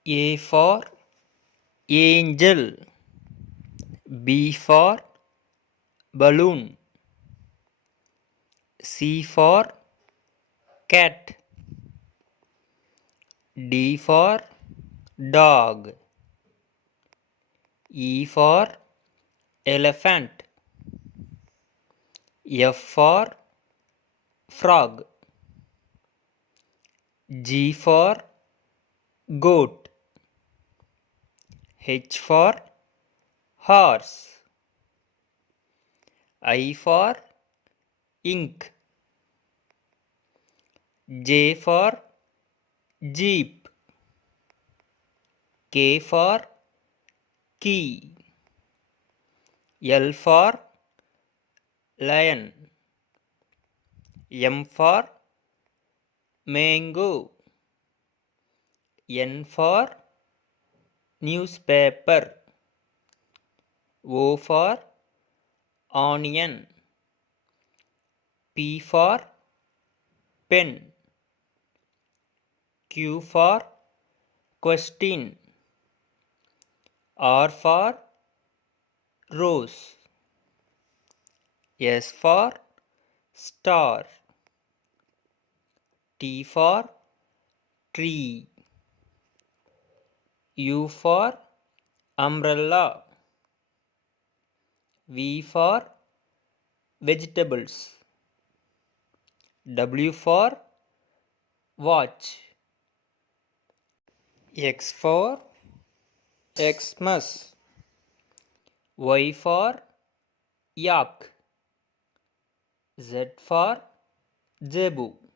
A for angel. B for balloon. C for cat. D for dog. E for elephant. F for frog. G for goat. H for horse. I for ink. J for jeep. K for key. L for lion. M for mango. N for newspaper. O for onion. P for pen. Q for question. R for rose. S for star. T for tree. U for umbrella. V for vegetables. W for watch. X for Xmas. Y for yak. Z for zebu.